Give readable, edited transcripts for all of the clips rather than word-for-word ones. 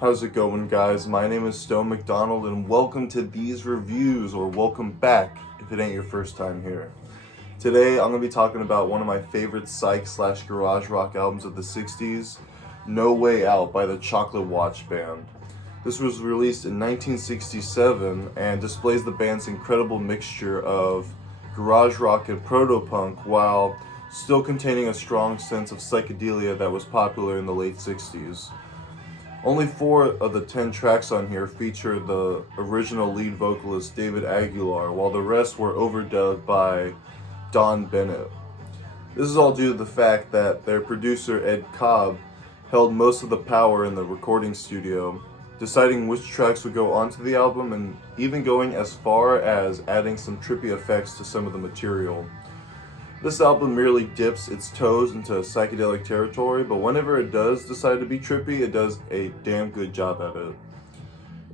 How's it going, guys? My name is Stone McDonald, and welcome to these reviews, or welcome back if it ain't your first time here. Today, I'm going to be talking about one of my favorite psych/garage rock albums of the 60s, No Way Out by the Chocolate Watchband. This was released in 1967 and displays the band's incredible mixture of garage rock and proto-punk while still containing a strong sense of psychedelia that was popular in the late 60s. Only 4 of the 10 tracks on here feature the original lead vocalist David Aguilar, while the rest were overdubbed by Don Bennett. This is all due to the fact that their producer Ed Cobb held most of the power in the recording studio, deciding which tracks would go onto the album and even going as far as adding some trippy effects to some of the material. This album merely dips its toes into psychedelic territory, but whenever it does decide to be trippy, it does a damn good job at it.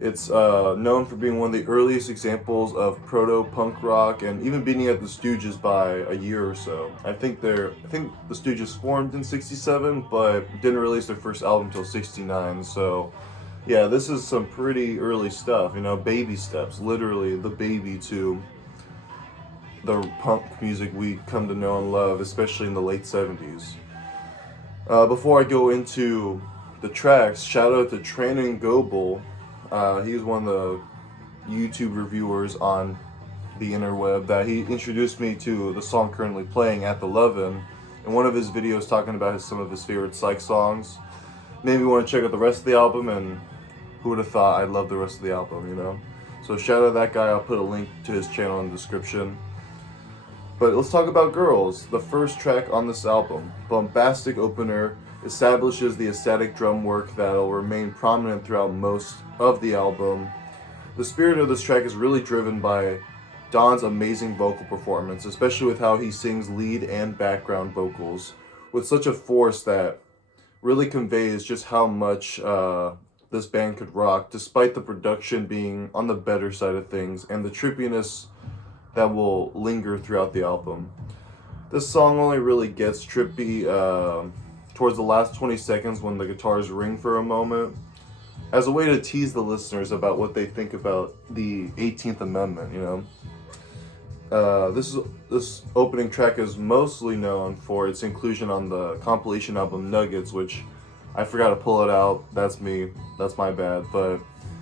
It's known for being one of the earliest examples of proto-punk rock and even beating out the Stooges by a year or so. I think the Stooges formed in 67, but didn't release their first album until 69, so yeah, this is some pretty early stuff, baby steps, literally the baby to the punk music we come to know and love, especially in the late 70s. Before I go into the tracks, shout out to Training Goebel. He's one of the YouTube reviewers on the interweb that he introduced me to the song currently playing, At the Lovin', in one of his videos talking about some of his favorite psych songs. Made me want to check out the rest of the album, and who would have thought I'd love the rest of the album, So shout out to that guy. I'll put a link to his channel in the description. But let's talk about Girls, the first track on this album. Bombastic opener establishes the ecstatic drum work that'll remain prominent throughout most of the album. The spirit of this track is really driven by Don's amazing vocal performance, especially with how he sings lead and background vocals with such a force that really conveys just how much this band could rock, despite the production being on the better side of things and the trippiness that will linger throughout the album. This song only really gets trippy towards the last 20 seconds when the guitars ring for a moment, as a way to tease the listeners about what they think about the 18th Amendment, This opening track is mostly known for its inclusion on the compilation album Nuggets, which I forgot to pull it out. That's me. That's my bad. But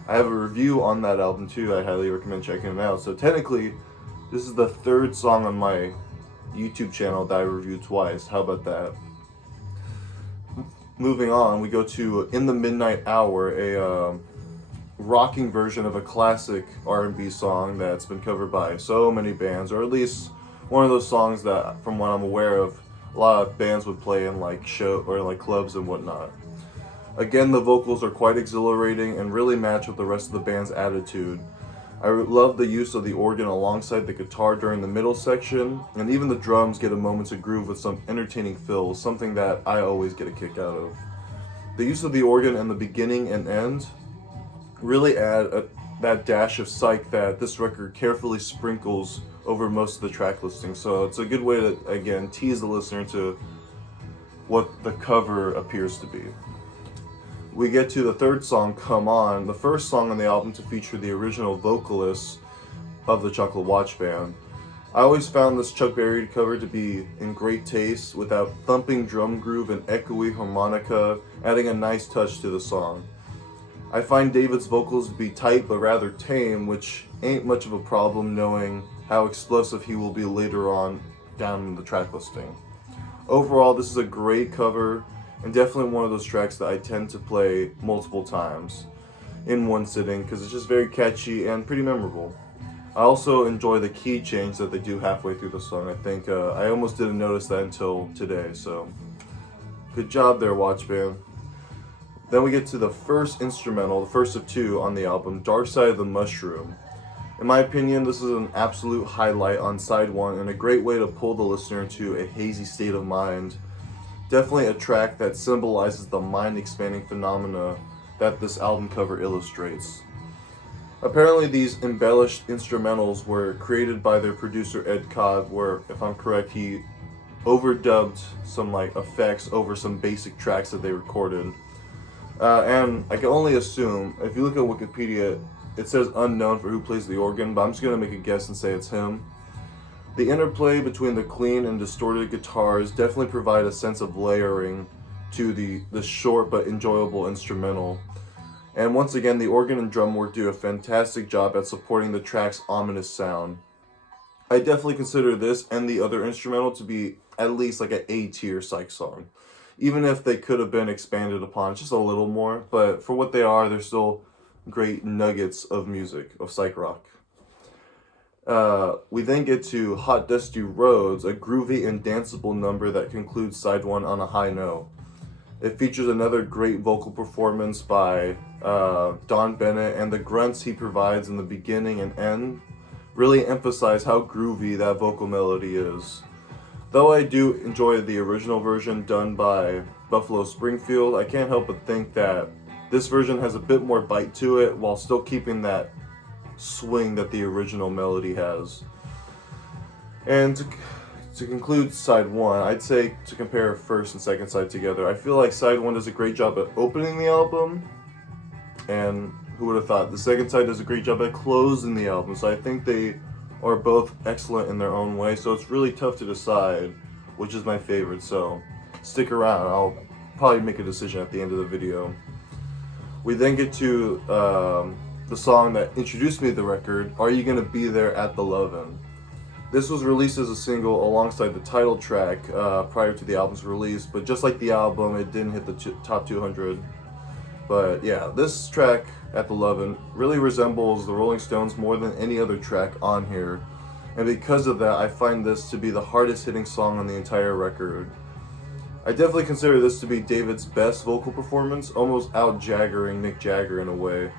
I have a review on that album too. I highly recommend checking it out. So technically, this is the 3rd song on my YouTube channel that I reviewed twice. How about that? Moving on, we go to In the Midnight Hour, a rocking version of a classic R&B song that's been covered by so many bands, or at least one of those songs that, from what I'm aware of, a lot of bands would play in clubs and whatnot. Again, the vocals are quite exhilarating and really match with the rest of the band's attitude. I love the use of the organ alongside the guitar during the middle section, and even the drums get a moment to groove with some entertaining fills, something that I always get a kick out of. The use of the organ in the beginning and end really add that dash of psych that this record carefully sprinkles over most of the track listing, so it's a good way to, again, tease the listener to what the cover appears to be. We get to the 3rd song, Come On, the first song on the album to feature the original vocalist of the Chocolate Watchband. I always found this Chuck Berry cover to be in great taste, with that thumping drum groove and echoey harmonica adding a nice touch to the song. I find David's vocals to be tight but rather tame, which ain't much of a problem knowing how explosive he will be later on down in the track listing. Overall, this is a great cover, and definitely one of those tracks that I tend to play multiple times in one sitting because it's just very catchy and pretty memorable. I also enjoy the key change that they do halfway through the song. I think I almost didn't notice that until today, so good job there, Watchband. Then we get to the first instrumental, the first of 2 on the album, Dark Side of the Mushroom. In my opinion, this is an absolute highlight on side 1 and a great way to pull the listener into a hazy state of mind. Definitely a track that symbolizes the mind-expanding phenomena that this album cover illustrates. Apparently these embellished instrumentals were created by their producer Ed Cobb, where, if I'm correct, he overdubbed some effects over some basic tracks that they recorded. And I can only assume, if you look at Wikipedia, it says unknown for who plays the organ, but I'm just going to make a guess and say it's him. The interplay between the clean and distorted guitars definitely provide a sense of layering to the short but enjoyable instrumental. And once again, the organ and drum work do a fantastic job at supporting the track's ominous sound. I definitely consider this and the other instrumental to be at least like an A-tier psych song. Even if they could have been expanded upon just a little more, but for what they are, they're still great nuggets of music, of psych rock. We then get to Hot Dusty Roads, a groovy and danceable number that concludes side one on a high note. It features another great vocal performance by Don Bennett, and the grunts he provides in the beginning and end really emphasize how groovy that vocal melody is. Though I do enjoy the original version done by Buffalo Springfield, I can't help but think that this version has a bit more bite to it while still keeping that swing that the original melody has. And to conclude side one, I'd say to compare first and second side together, I feel like side one does a great job at opening the album, and who would have thought the second side does a great job at closing the album. So I think they are both excellent in their own way, so it's really tough to decide which is my favorite. So stick around, I'll probably make a decision at the end of the video. We then get to the song that introduced me to the record, Are You Gonna Be There at the Lovin'? This was released as a single alongside the title track prior to the album's release, but just like the album, it didn't hit the top 200. But yeah, this track, At the Lovin', really resembles the Rolling Stones more than any other track on here. And because of that, I find this to be the hardest hitting song on the entire record. I definitely consider this to be David's best vocal performance, almost out-jaggering Mick Jagger in a way.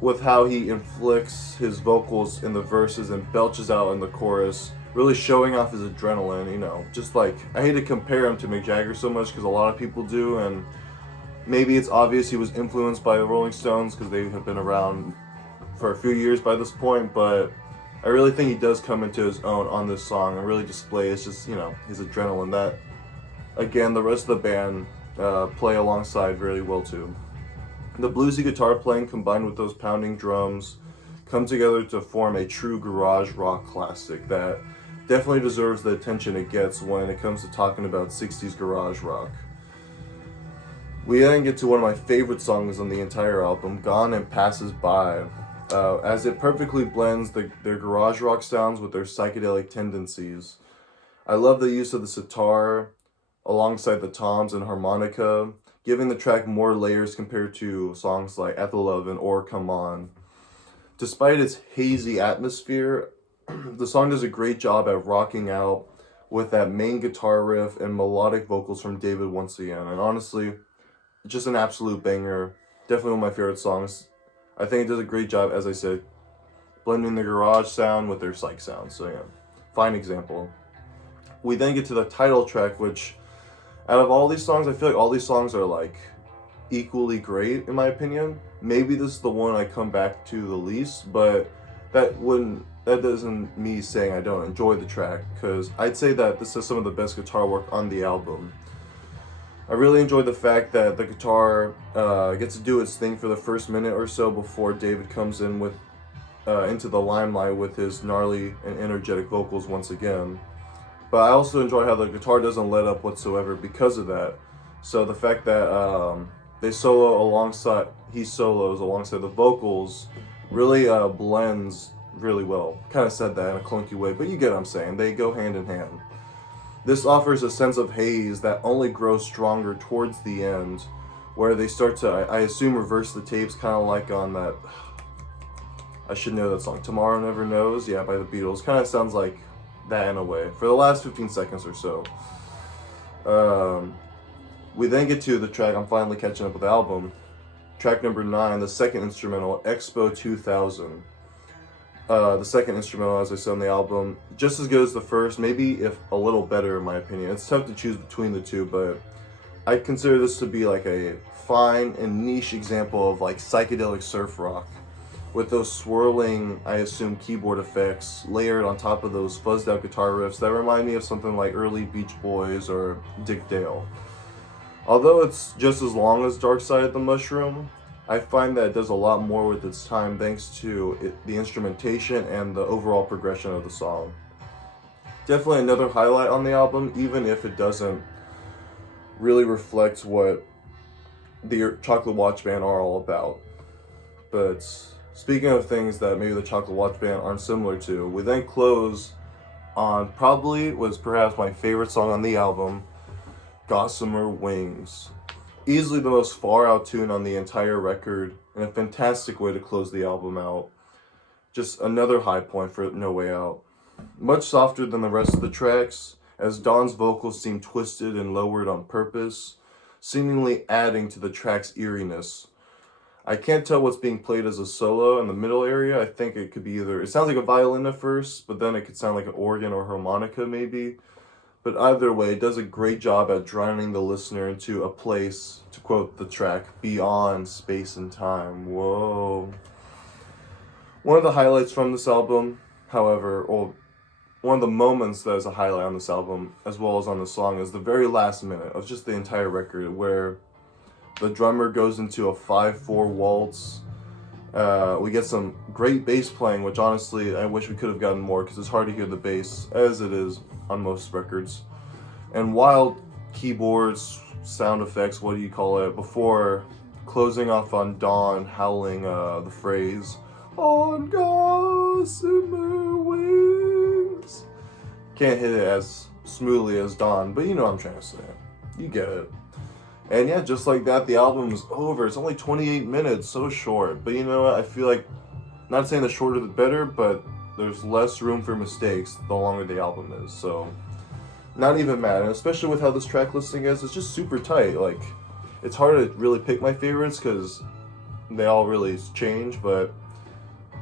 With how he inflicts his vocals in the verses and belches out in the chorus, really showing off his adrenaline, you know, just like, I hate to compare him to Mick Jagger so much because a lot of people do, and maybe it's obvious he was influenced by the Rolling Stones because they have been around for a few years by this point, but I really think he does come into his own on this song and really displays just, you know, his adrenaline that, again, the rest of the band play alongside very well too. The bluesy guitar playing combined with those pounding drums come together to form a true garage rock classic that definitely deserves the attention it gets when it comes to talking about 60s garage rock. We then get to one of my favorite songs on the entire album, Gone and Passes By, as it perfectly blends their garage rock sounds with their psychedelic tendencies. I love the use of the sitar alongside the toms and harmonica, giving the track more layers compared to songs like At the Lovin' or Come On. Despite its hazy atmosphere, the song does a great job at rocking out with that main guitar riff and melodic vocals from David once again. And honestly, just an absolute banger. Definitely one of my favorite songs. I think it does a great job, as I said, blending the garage sound with their psych sound. So yeah, fine example. We then get to the title track, which out of all these songs, I feel like all these songs are like equally great in my opinion. Maybe this is the one I come back to the least, but that doesn't me saying I don't enjoy the track, because I'd say that this is some of the best guitar work on the album. I really enjoyed the fact that the guitar gets to do its thing for the first minute or so before David comes in with into the limelight with his gnarly and energetic vocals once again. But I also enjoy how the guitar doesn't let up whatsoever because of that. So the fact that he solos alongside the vocals really blends really well. Kind of said that in a clunky way, but you get what I'm saying. They go hand in hand. This offers a sense of haze that only grows stronger towards the end, where they start to, I assume, reverse the tapes, kind of like on that, I should know that song, Tomorrow Never Knows, yeah, by the Beatles. Kind of sounds like that in a way, for the last 15 seconds or so. We then get to the track, I'm finally catching up with the album, track number 9, the second instrumental, Expo 2000. The second instrumental, as I said on the album, just as good as the first, maybe if a little better in my opinion. It's tough to choose between the two, but I consider this to be like a fine and niche example of like psychedelic surf rock, with those swirling, I assume, keyboard effects layered on top of those fuzzed out guitar riffs that remind me of something like early Beach Boys or Dick Dale. Although it's just as long as Dark Side of the Mushroom, I find that it does a lot more with its time thanks to the instrumentation and the overall progression of the song. Definitely another highlight on the album, even if it doesn't really reflect what the Chocolate Watch Band are all about. But speaking of things that maybe the Chocolate Watch Band aren't similar to, we then close on probably was perhaps my favorite song on the album, Gossamer Wings. Easily the most far out tune on the entire record, and a fantastic way to close the album out. Just another high point for No Way Out. Much softer than the rest of the tracks, as Dawn's vocals seem twisted and lowered on purpose, seemingly adding to the track's eeriness. I can't tell what's being played as a solo in the middle area. I think it could be either, it sounds like a violin at first, but then it could sound like an organ or harmonica maybe. But either way, it does a great job at drowning the listener into a place, to quote the track, beyond space and time. Whoa. One of the highlights from this album, however, or one of the moments that is a highlight on this album, as well as on the song, is the very last minute of just the entire record, where the drummer goes into a 5/4 waltz. We get some great bass playing, which honestly I wish we could have gotten more because it's hard to hear the bass, as it is on most records. And wild keyboards, sound effects, what do you call it, before closing off on Dawn howling the phrase, "On gossamer wings." Can't hit it as smoothly as Dawn, but you know what I'm trying to say. You get it. And yeah, just like that, the album is over. It's only 28 minutes, so short. But you know what? I feel like, not saying the shorter the better, but there's less room for mistakes the longer the album is. So, not even mad. And especially with how this track listing is, it's just super tight. Like, it's hard to really pick my favorites because they all really change. But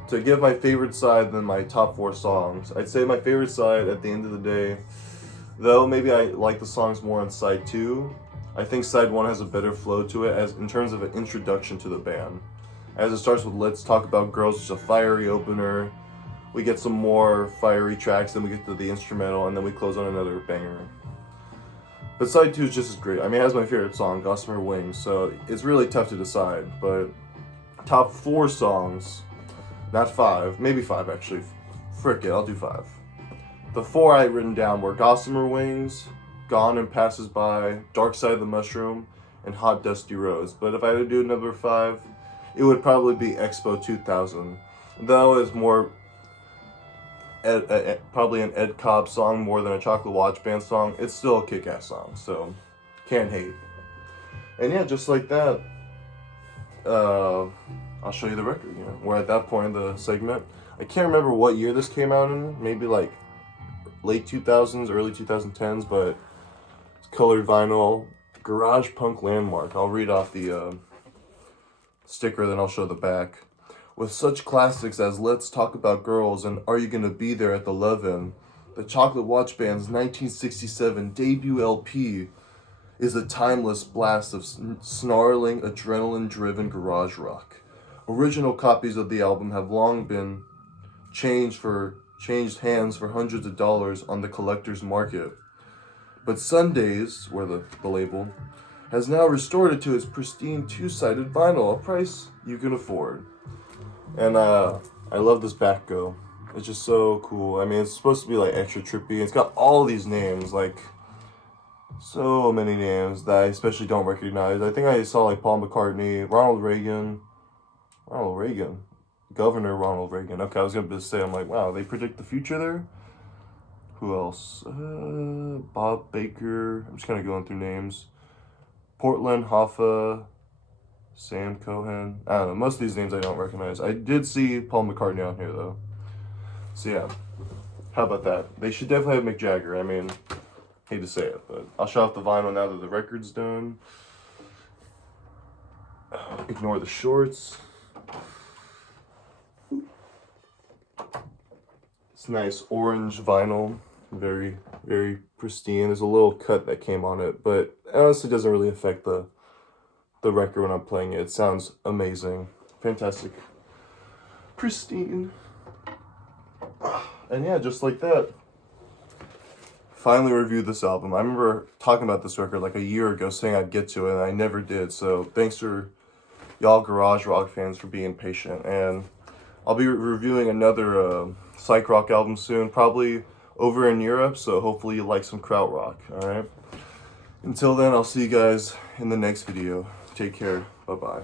to give my favorite side, then my top 4 songs, I'd say my favorite side at the end of the day, though maybe I like the songs more on side 2. I think side 1 has a better flow to it as in terms of an introduction to the band. As it starts with Let's Talk About Girls, which is a fiery opener. We get some more fiery tracks, then we get to the instrumental, and then we close on another banger. But side 2 is just as great. I mean, it has my favorite song, Gossamer Wings, so it's really tough to decide. But top 4 songs, not 5, maybe 5 actually. Frick it, I'll do 5. The 4 I had written down were Gossamer Wings, Gone and Passes By, Dark Side of the Mushroom, and Hot Dusty Rose. But if I had to do number 5, it would probably be Expo 2000. Though it's more, probably an Ed Cobb song more than a Chocolate Watch Band song, it's still a kick-ass song, so can't hate. And yeah, just like that, I'll show you the record. You know, we're at that point in the segment. I can't remember what year this came out in, maybe like late 2000s, early 2010s, but colored vinyl, garage punk landmark. I'll read off the sticker, then I'll show the back. With such classics as Let's Talk About Girls and Are You Gonna Be There at the Love-In, the Chocolate Watch Band's 1967 debut LP is a timeless blast of snarling, adrenaline-driven garage rock. Original copies of the album have long been changed hands for hundreds of dollars on the collector's market. But Sundays, where the label, has now restored it to its pristine 2-sided vinyl, a price you can afford. And I love this back go. It's just so cool. I mean, it's supposed to be like extra trippy. It's got all these names, like so many names that I especially don't recognize. I think I saw like Paul McCartney, Ronald Reagan, Governor Ronald Reagan. Okay, I was gonna say, I'm like, wow, they predict the future there? Who else? Bob Baker. I'm just kind of going through names. Portland, Hoffa, Sam Cohen. I don't know. Most of these names I don't recognize. I did see Paul McCartney on here, though. So, yeah. How about that? They should definitely have Mick Jagger. I mean, hate to say it, but I'll show off the vinyl now that the record's done. Ignore the shorts. It's nice orange vinyl. Very, very pristine. There's a little cut that came on it, but it honestly doesn't really affect the record when I'm playing it. It sounds amazing. Fantastic. Pristine. And yeah, just like that. finally reviewed this album. I remember talking about this record like a year ago, saying I'd get to it, and I never did. So thanks for y'all garage rock fans for being patient. And I'll be reviewing another psych rock album soon, probably over in Europe. So hopefully you like some krautrock. All right. Until then, I'll see you guys in the next video. Take care. Bye bye.